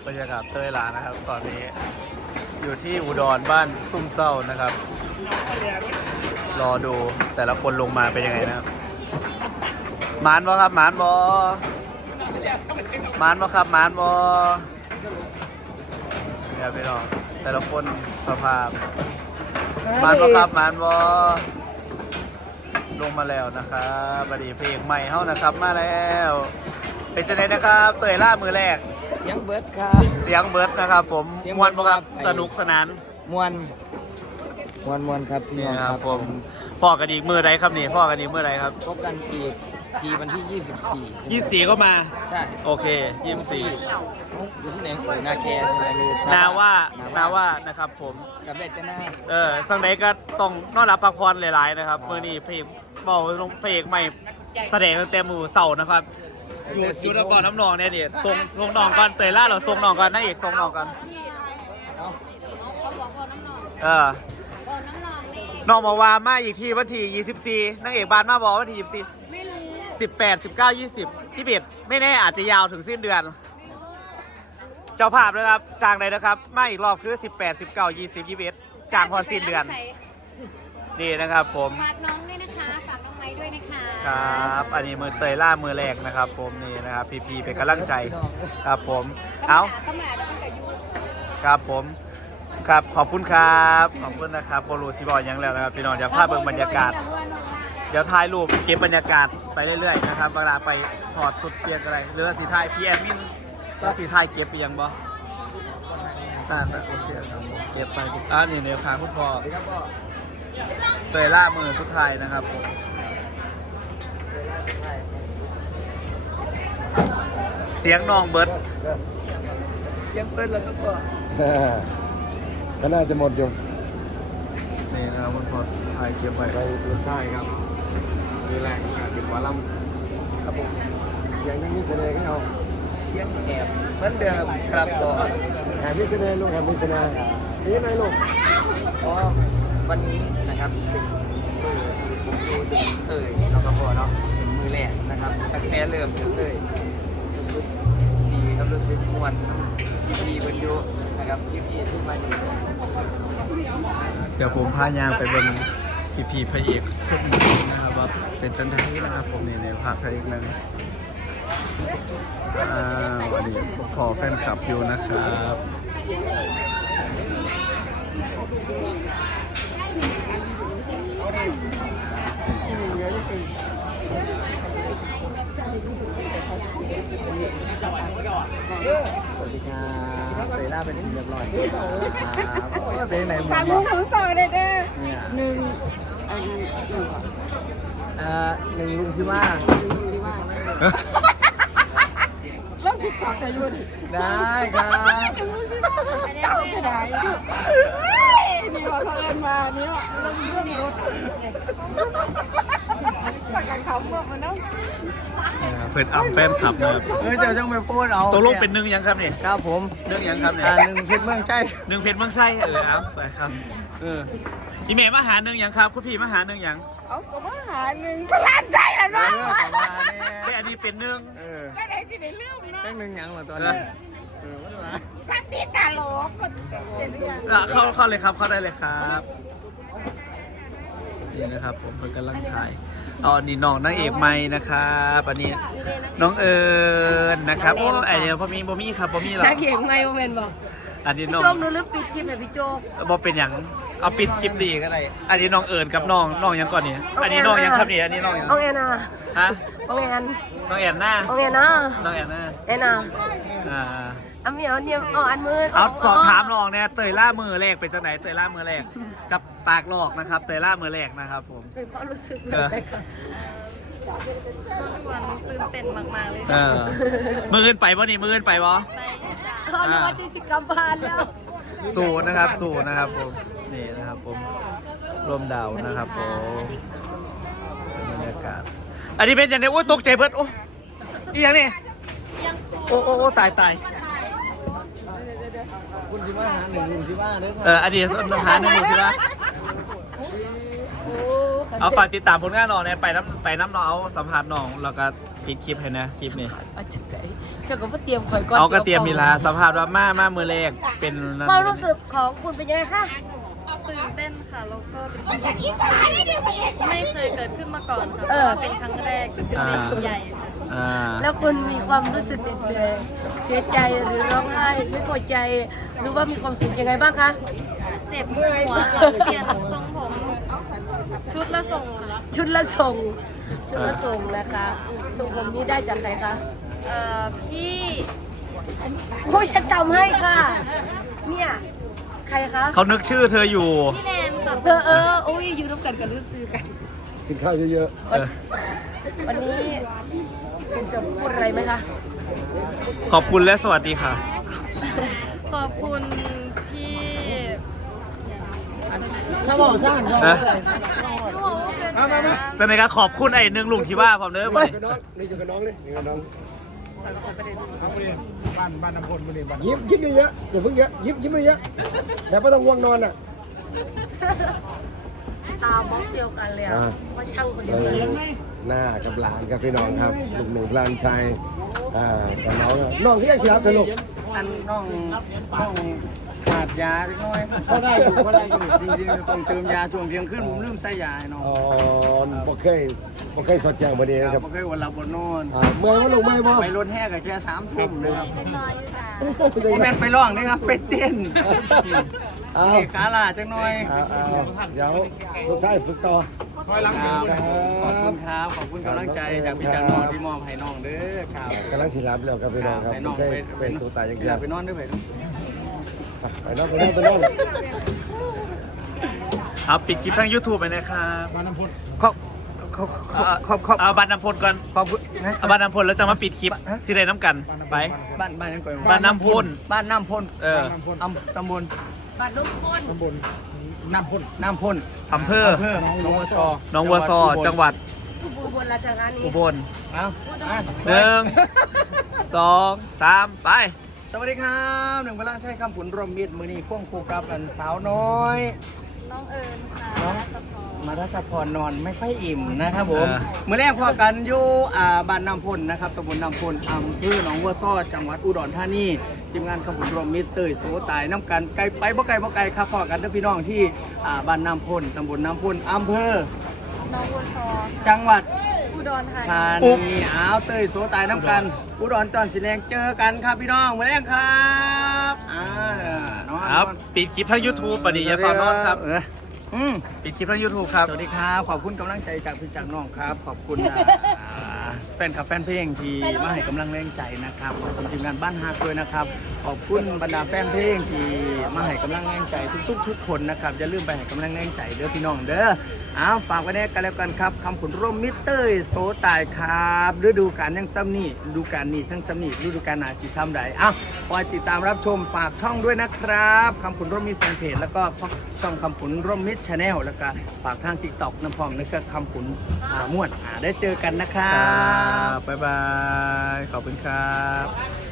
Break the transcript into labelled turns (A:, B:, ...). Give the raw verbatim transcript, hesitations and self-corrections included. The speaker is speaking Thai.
A: บรรยากาศเต้ยลานะครับ ตอนนี้อยู่ที่อุดรบ้านซุ่มเศร้านะครับ รอดูแต่ละคนลงมาเป็นยังไงนะครับหมานบอครับหมานบอหมานบอครับหมานบอเนี่ยพี่น้องแต่ละคนสภาพหมานบอครับหมานบอลงมาแล้วนะครับบดีเพลงใหม่เฮ้านะครับมาแล้วเป็นจังไงนะครับเตยล่ามือแรก
B: เสียงเบิร์ดค่ะ
A: เสียงเบิร์ดนะครับผมมวนครับสนุกสนาน
B: มวนมวนมวนครับ
A: นี่นะครับผมพ่อกันอีกมือใดครับนี่พ่อกันอีกมือใดครับ
B: พบกันอีกทีวันที่ยี่สิบสี่
A: ยี่สิบสี่ก็มา
B: ใช่
A: โอเคยี่สิบสี่
B: อยู่ที่ไหนนาแกใช่ไหม
A: นาว่านาว่านะครับผม
B: กับเบ็ดจะน่า
A: เออจังไหนก็ต้องนอนรับพักผ่อนหลายๆนะครับเมื่อนี้เพลงเบาลงเพลงใหม่แสดงตั้งแต่หมู่เสาร์นะครับอยู่อยู่นครน้ำนองเนี่ยดิส่งส่งน้องก่อนเตยล่าเราส่งน้องก่อนนางเอกส่งน้องก่อนเออน้องบอกว่ามาอีกที่วันที่ยี่สิบสี่นางเอกบานมาบอกวันที่ยี่สิบสี่ไม่รู้สิบแปดสิบเก้ายี่สิบที่เบ็ดไม่แน่อาจจะยาวถึงสิ้นเดือนเจ้าภาพนะครับจางใดนะครับมาอีกรอบคือสิบแปด สิบเก้า ยี่สิบ ยี่สิบเอ็ดจางพอสิ้นเดือนนี่นะครับผม
C: ฝากน้องด้วยนะคะฝากน้องไม้ด้วยนะคะ
A: ครับอันนี้มือเตยล่ามือแรกนะครับผมนี่นะครับพีพีเป็นกำลังใจครับผมเอาครับผมครับขอบคุณครับขอบคุณนะครับโบลูซิบอลยังแล้วนะครับพี่น้องเดี๋ยวภาพเบิ่งบรรยากาศเดี๋ยวถ่ายรูปเก็บบรรยากาศไปเรื่อยๆนะครับเวลาไปถอดสุดเปลี่ยนอะไรหรือสีไทยพีแอมมินก็สีไทยเก็บไปยังบ่อ่าโอเคครับเก็บไปอ่านี่เดี๋ยวค้างคุณพ่อเตยล่ามือสุดท้ายนะครับผมเสียงน้องเบิร์ด
B: เสียงเบิร์ดแล้วก็พ่อ
D: ก็น่าจะหมดอยู่
A: นี่นะครับคุณพ่อถ่ายเก็บไว้
D: ไปตัวใช่ครับนี่แหละการติดหัวลำครับผมเสียงยังมีเสน่ห์ให้เอา
B: เสียงแอบเหมือนเดิมครับพ่อ
D: แอบมีเสน่ห์ลูกแอบมีเสน่ห์นี่ไงลูก
B: ก็วันนี้นะครับเป็นมือผมดูดึงเตยแล้วก็พ่อเนาะเป็นมือแรกนะครับตั้งแต่เริ่มถึงเลยรู้สึกดีครับรู้สึกม่วนพี่พี่บรรยุนะครับพี่พี่ทุกมาดี
A: เดี๋ยวผมพายางไปบนพีพีพระเอกนะครับว่าเป็นจันทร์นะครับผมนี่ในภาพพระเอกนั้นอ่าวันนี้ขอแฟนคลับอยู่นะครับ
B: สวัสดีครับเตยล่าเป็นที่เรียบร้อยครับเป็นไหน
C: ถามลุงผมสอนเลยเด้อหนึ่ง
B: เอ่อหนึ่งลุงพี่ว่า
C: แล้วติดต่อใจยุ่น
B: ได้ครับ
C: เจ้าจะได้นี่ว่าเขาเอินมาเนี่ยเรื่องเรื่องรถประกันเขาเมื่อมันต้อง
A: เพื่อนอัมแฟนคลับนะครับ
B: เออเจ้าจังไปพูดเอา
A: ตกลงเป็นหนึ่งยังครับนี่
B: ครับผม
A: หนึ่งยังครับเนี่ย
B: หนึ่งเพชรเมืองใช่
A: หนึ่งเพชรเมืองใช่เออเอาไปครับเอออีเมลมาหาหนึ่งยังครับคุณพี่มาหาหนึ่งยัง
C: เอาก็มาหาหนึ่งก็ล้านใจแล้วเนาะ
A: แต่อันนี้เป็นหนึ่ง
C: ก็ได้สิได้ลืมเนาะ
B: เป็นหนึ่งยังเหรอตอนนี้เออมันละ
C: สักติตาโลก็เจ็บหรือยัง
A: เข้าเข้าเลยครับเข้าได้เลยครับนี่นะครับผมเพิ่งกำลังถ่ายอ๋อนี่น้องนางเอกใหม่นะครับอันนี้น้องเอิญนะครับโอ้ไอเดียพอมีบ่มีครับบ่มีหรอก
C: นางเอกใหม่บ่เป็นบ่
A: อันนี้น้อง
C: โจ๊กดูลึกปิดคลิปแบบพี่โจ๊ก
A: บ่เป็นอย่างเอาปิดคลิปดีก็ได้อันนี้น้องเอิญกับน้องน้องยังก่อนนี่อันนี้น้องยังครับนี่อันนี้น้องยัง
C: น้องแอนนา
A: ฮะ
C: น้องแอน
A: น้องแอนหน้า
C: น้องแอนนา
A: น้องแอนหน้า
C: แอนนา
A: อ่า
C: อันเดียวเนี่ยอ๋ออันมือ
A: เอาสอบถามน้องเนี่ยเตยล่ามือแรกเป็นจังไหนเตยล่ามือแรกกับปากหลอกนะครับเตยล่ามือแรกนะครับผม
C: เป็นความรู้สึกเลยค่ะวันนี้ตื่นเต้นมากๆเลย
A: เออมืออื่นไปบ่นี่มืออื่นไปบ่
C: ไปเขาเรียกว่าที่สิกรรมพานแล้ว
A: สู้นะครับสู้นะครับผมนี่นะครับผมรวมดาวนะครับผมบรรยากาศอันนี้เป็นอย่างไรโอ้ตกใจเพิ่นโอ้อีอย่างนี้โอ้โอ้โอ้ตายตาย
B: คุณที่ว่าหาหนึ่งลุงที่ว่าเด้อ
A: เอออันนี้หาหนึ่งลุงที่ว่าเอาฝากติดตามผลงานน้องเนี่ยไปน้ำไปน้ำน้องเอาสัมผัสน้องแล้วก็ปิดคลิปให้นะคลิปนี้
C: เอาจังไดเจ้าก็บ่เตรียมข่อยก่อน
A: เอากระเตรียมมีลาสภาพว่ามามามือแรกเป็นนั่น
C: ความรู้สึกของคุณเป็นยังไงคะ
E: ตื่นเต้นค่ะแล้วก็เป็นความรู้สึกที่ไม่เคยเกิดขึ้นมาก่อนค่ะเพราะว่าเป็นครั้งแรกเป็นเวทีใหญ่ค่ะ
A: อ่า
C: แล้วคุณมีความรู้สึกเป็นยังไงเสียใจหรือร้องไห้ไม่พอใจหรือว่ามีความสุขยังไงบ้างคะ
E: เจ็บหัวค่ะเปลี่ยนทรงผมชุดละทรงค่ะ
C: ชุดละทรงชุดละทรงนะคะทรงผมนี้ได้จากใครคะ
E: เอ่อพี่
C: โอ้ยฉันจำให้ค่ะ เนี่ยใครคะ
A: เขานึกชื่อเธออยู่
E: พี่แนนค่ะ
C: เออเออโอ้ยอยู่ร่วมกันกับรูปซื้อกัน
D: กินข้าวเยอะ
A: เออ
C: วันนี้คุณจะพูดอะไรไหมคะ
A: ขอบคุณและสวัสดีค่ะ
E: ขอบคุณที่
C: ถ้าบอกสั้น
A: นะ
E: รู้ว่าเป็นแฟน
A: จะไหนก็ขอบคุณไอ้หนึ่งลุงที่ว่าผมเด้อ
D: ๆ
A: มา
D: กับน้องนี่อยู่กับน้องนี่อยู่กับน้อง
B: บ้านบ้านน้ำพลบุรีบ้าน
D: ยิ้มยิ้มเยอะๆอย่าเพิ่งเยอะยิ้มยิ้มเยอะๆแต่ไม่ต้องง่วงนอนอ่ะ
C: ตาบล็อกเดียวกันเลยอะ
D: อ่า
C: ว่าช่างคนเดี
D: เอ
C: ยวกัน
D: อหน้ากับหลานกับพี่น้องครับลูกหนึ่งพลานชัยอ่ากับน้องน้องที่ยังเสียครับเธอลูก
B: อันน้องน้องขาดยาเล็กน้อยเขาได้อยู่เขาได้อยู่จริงๆต้องเติมยาช่วงเที่ยงคืนผมลืมใส่ยาให้น้อง
D: อ๋อบ่เคยบ่เคยสดแจงมาดีนะครับ
B: ผมเคยวันหลับบนนอน
D: อ่าเมื่อยว่าลูกเมื่อยบ่
B: ไปรถแห่กับแค่สามทุ่มนะครับ
E: น้อยอยู่จ้ะ
B: ผมเป็นไปร้องนะครับไปเต้น
D: เอา
B: นี่ขาลาจังหน่อย
D: เอาเอาเดี๋ยวลูกชายฝึกต่อ
B: คอยหลัง
D: ค
B: ค
D: รั
B: รับบ ขอบคุณครับขอบคุณกำลังใจจากพี่จังน้องที่มอบให้น้องเด้อครับ
D: กำลังสิรับแล้วครับพี่น้องครับ
B: ให้น้อง
D: ได้
B: ไป
D: เป็นตัวตายอย่าง
B: อ
D: เดีย
B: ยาว กไปนอนด้วยไป
D: ไปนอนไปนอนไปนอน
A: เอาปิดคลิปทาง YouTube ไปนะครับบ้านน้ำพล
B: ขอบขอบขอบขอบ
A: เอาบ้านน้ำพลก่อน
B: ขอบคุณนะ
A: เอาบ้านน้ำพลแล้วจะมาปิดคลิปสิได้น้ำกันไป
B: บ้านบ้านยังก่อน
A: บ้านน้ำพล
B: บ้านน้ำพ่น
A: เออ
B: อำตำบล
C: บัตรลูกคน
B: น้ำพ่นน้ำพ่น
A: อำเภอ
B: อำเภอหนองวัวซอ
A: หนองวัวซอจังหวัด
C: อุบลราชธานี
A: อุบล
B: เอาอ่ะ
A: หนึ่งสองสามไป
B: สวัสดีครับหนึ่งเวลาใช้คำผุนรวมมิตรมือนี้ควงคู่กับอันสาวน้อย
E: น้องเอิญค่ะ
B: น้อง
E: รัตพร
B: มารัตพรนอนไม่ค่อยอิ่มนะครับผม
A: อ่า
B: เมื่อแรกพอกันอยู่อ่าบ้านน้ำพลนะครับตำบลน้ำพลอำเภอหนองวัวซ้อจังหวัดอุดรธานีทีมงานขบุนรวมมิตรเตยโสตายน้ำกันไกลไปบ่ไกลบ่ไกลครับพอกันเด้อพี่น้องที่อ่าบ้านน้ำพลตำบลน้ำพลอำเภอ
E: น้องวัวซอ
B: จังหวัด
E: อุดรธา
B: ธา
E: นี
B: นีอ้าวเตยโสตายน้ำกันอุดรจอนสีแดงเจอกันครับพี่น้องเมื่อแรกครับอ่านอน
A: เอาปิดคลิปทาง YouTube ปะดิอย่าฟังนอนครับ
B: เอออืม
A: ปิดคลิปทาง YouTube ครับ
B: สวัสดีครับ ขอบคุณกำลังใจจากพี่จากน้องครับ ขอบคุณอ่าแฟนคลับแฟนเพลงที่มาให้กำลังแรงใจนะครับ ขอบคุณทีมงานบ้านฮักด้วยนะครับ ขอบคุณบรรดาแฟนเพลงที่มาให้กำลังแรงใจทุกๆทุกคนนะครับ อย่าลืมไปให้กำลังแรงใจเด้อพี่น้องเด้อเอาฝากไว้แน่กันแล้วกันครับคำผุนร่มมิเตอร์โซตายครับฤดูกาลยังซ้ำนี่ฤดูกาลนี้ทั้งซ้ำนี่ฤดูกาลหนาจีซ้ำใดอ้าวคอยติดตามรับชมฝากช่องด้วยนะครับคำผุนร่มมิตรแฟนเพจแล้วก็ช่องคำผุนร่มมิตรชาแนลแล้วก็ฝากทางติ๊กต็อกน้ำพองแล้วก็คำผุนอ่าม่วนอ่าได้เจอกันนะครั
A: ครับ บบ๊ายบาย ขอบคุณครับ